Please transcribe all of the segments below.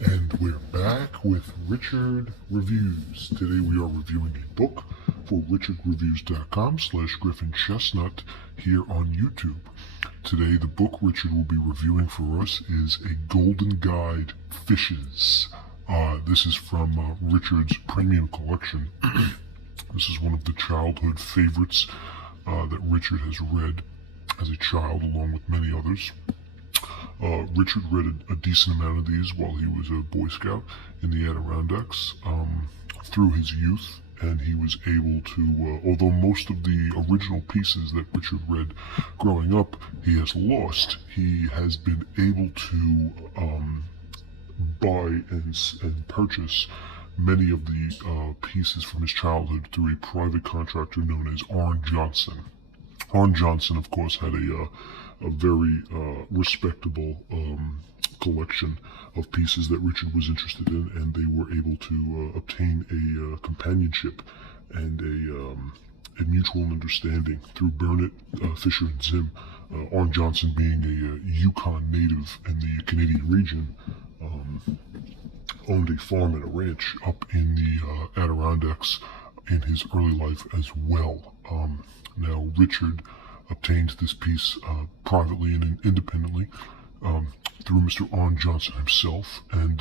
And we're back with Richard Reviews. Today we are reviewing a book for richardreviews.com/Griffin Chestnut here on YouTube. Today the book Richard will be reviewing for us is A Golden Guide Fishes. This is from Richard's premium collection. This is one of the childhood favorites that Richard has read as a child along with many others. Richard read a decent amount of these while he was a Boy Scout in the Adirondacks through his youth, and he was able to, although most of the original pieces that Richard read growing up he has lost, he has been able to buy and purchase many of the pieces from his childhood through a private contractor known as Arn Johnson. Arn Johnson, of course, had a very respectable collection of pieces that Richard was interested in, and they were able to obtain a companionship and a mutual understanding through Burnett, Fisher, and Zim. Arn Johnson, being a Yukon native in the Canadian region, owned a farm and a ranch up in the Adirondacks in his early life as well. Now, Richard obtained this piece privately and independently through Mr. Arn Johnson himself, and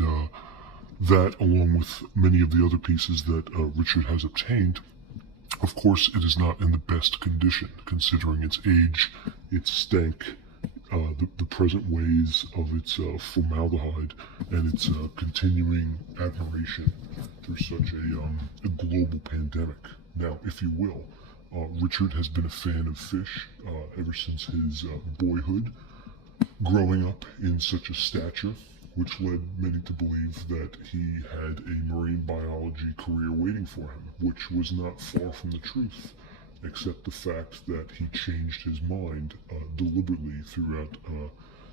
that, along with many of the other pieces that Richard has obtained, of course, it is not in the best condition, considering its age, its stank, the present ways of its formaldehyde, and its continuing admiration through such a global pandemic. Now, if you will, Richard has been a fan of fish ever since his boyhood, growing up in such a stature, which led many to believe that he had a marine biology career waiting for him, which was not far from the truth, except the fact that he changed his mind deliberately throughout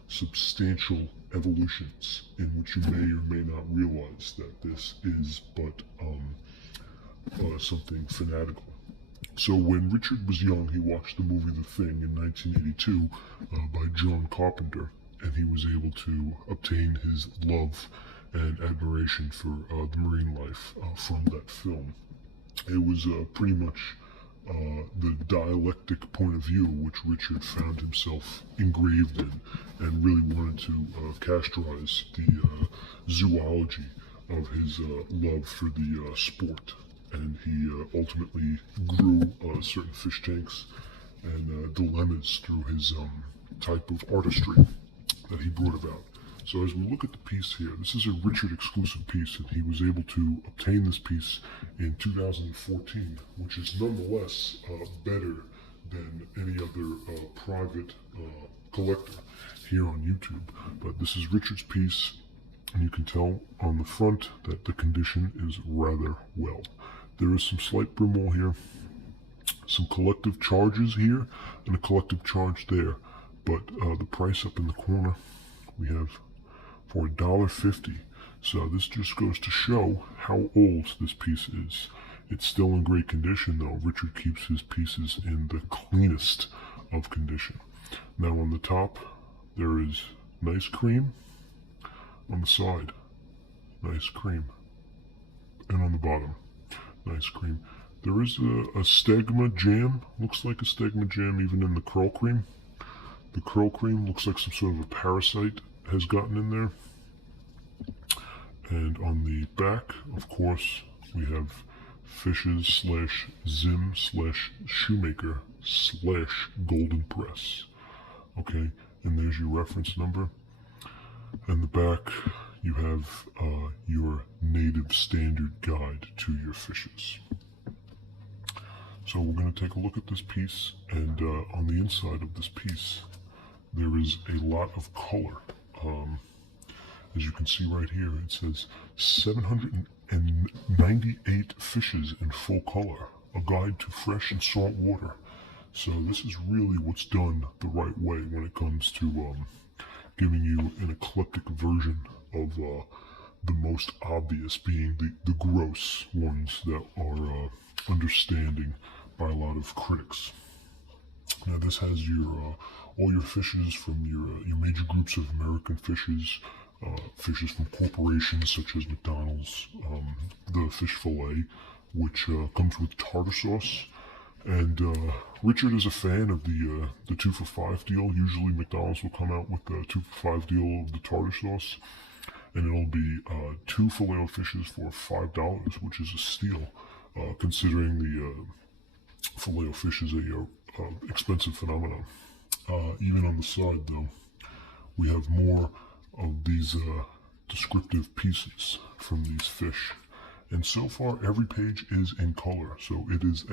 substantial evolutions, in which you may or may not realize that this is but something fanatical. So when Richard was young, he watched the movie The Thing in 1982 by John Carpenter, and he was able to obtain his love and admiration for the marine life from that film. It was pretty much the dialectic point of view which Richard found himself engraved in, and really wanted to categorize the zoology of his love for the sport. And he ultimately grew certain fish tanks and dilemmas through his type of artistry that he brought about. So as we look at the piece here, this is a Richard exclusive piece, and he was able to obtain this piece in 2014, which is nonetheless better than any other private collector here on YouTube. But this is Richard's piece, and you can tell on the front that the condition is rather well. There is some slight brimwall here, some collective charges here, and a collective charge there. But the price up in the corner we have for $1.50. So this just goes to show how old this piece is. It's still in great condition, though. Richard keeps his pieces in the cleanest of condition. Now on the top, there is nice cream. On the side, nice cream. And on the bottom, nice cream. There is a stegma jam. Looks like a stegma jam even in the curl cream. The curl cream looks like some sort of a parasite has gotten in there. And on the back, of course, we have fishes /Zim /Shoemaker /Golden Press. Okay, and there's your reference number. And the back, you have your native standard guide to your fishes. So we're going to take a look at this piece, and on the inside of this piece, there is a lot of color. As you can see right here, it says 798 fishes in full color, a guide to fresh and salt water. So this is really what's done the right way when it comes to giving you an eclectic version of the most obvious being the gross ones that are understanding by a lot of critics. Now this has your all your fishes from your major groups of American fishes, fishes from corporations such as McDonald's, the fish fillet, which comes with tartar sauce. And Richard is a fan of the 2 for $5 deal. Usually McDonald's will come out with the 2 for $5 deal of the tartar sauce, and it'll be 2 filet fishes for $5, which is a steal, considering the filet fish is a expensive phenomenon. Even on the side, though, we have more of these descriptive pieces from these fish, and so far every page is in color. So it is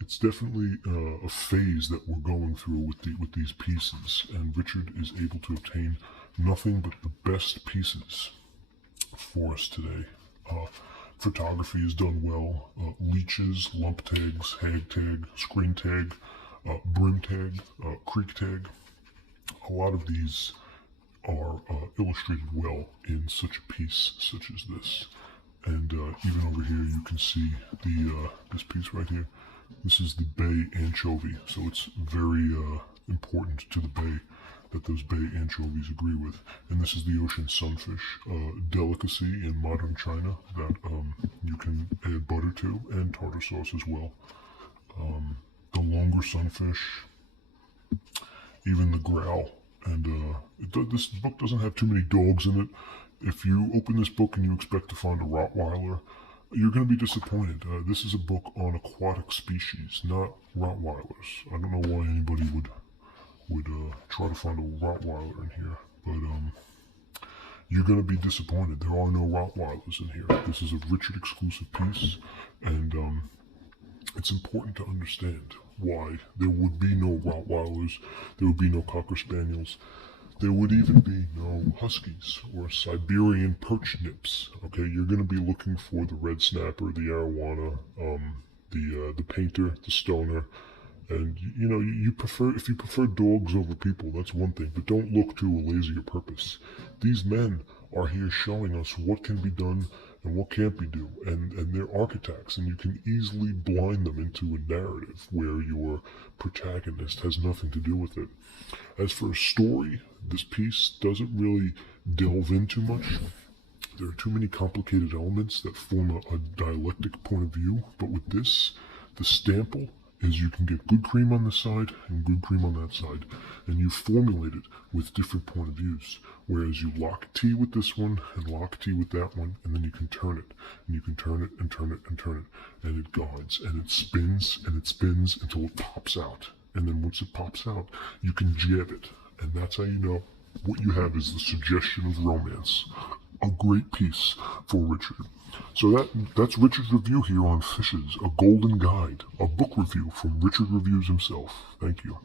it's definitely a phase that we're going through with these pieces, and Richard is able to obtain nothing but the best pieces for us today. Photography is done well. Leeches, lump tags, hag tag, screen tag, brim tag, creek tag. A lot of these are illustrated well in such a piece such as this. And even over here you can see this piece right here. This is the bay anchovy, so it's very important to the bay that those bay anchovies agree with. And this is the ocean sunfish, delicacy in modern China that you can add butter to, and tartar sauce as well. The longer sunfish, even the growl. And this book doesn't have too many dogs in it. If you open this book and you expect to find a Rottweiler, you're going to be disappointed. This is a book on aquatic species, not Rottweilers. I don't know why anybody would try to find a Rottweiler in here, but you're going to be disappointed. There are no Rottweilers in here. This is a Richard exclusive piece, and it's important to understand why there would be no Rottweilers, there would be no Cocker Spaniels, there would even be no Huskies or Siberian perch nips. Okay, you're going to be looking for the red snapper, the arowana, the painter, the stoner, and you know, if you prefer dogs over people, that's one thing, but don't look to a lazier purpose. These men are here showing us what can be done and what can't be done, and they're architects, and you can easily blind them into a narrative where your protagonist has nothing to do with it. As for a story, this piece doesn't really delve into much. There are too many complicated elements that form a dialectic point of view, but with this, the stample is you can get good cream on this side and good cream on that side, and you formulate it with different point of views. Whereas you lock tea with this one and lock tea with that one, and then you can turn it, and you can turn it and turn it and turn it, and it guides, and it spins until it pops out. And then once it pops out, you can jab it, and that's how you know what you have is the suggestion of romance. A great piece for Richard. So that's Richard's review here on Fishes, a Golden Guide, a book review from Richard Reviews himself. Thank you.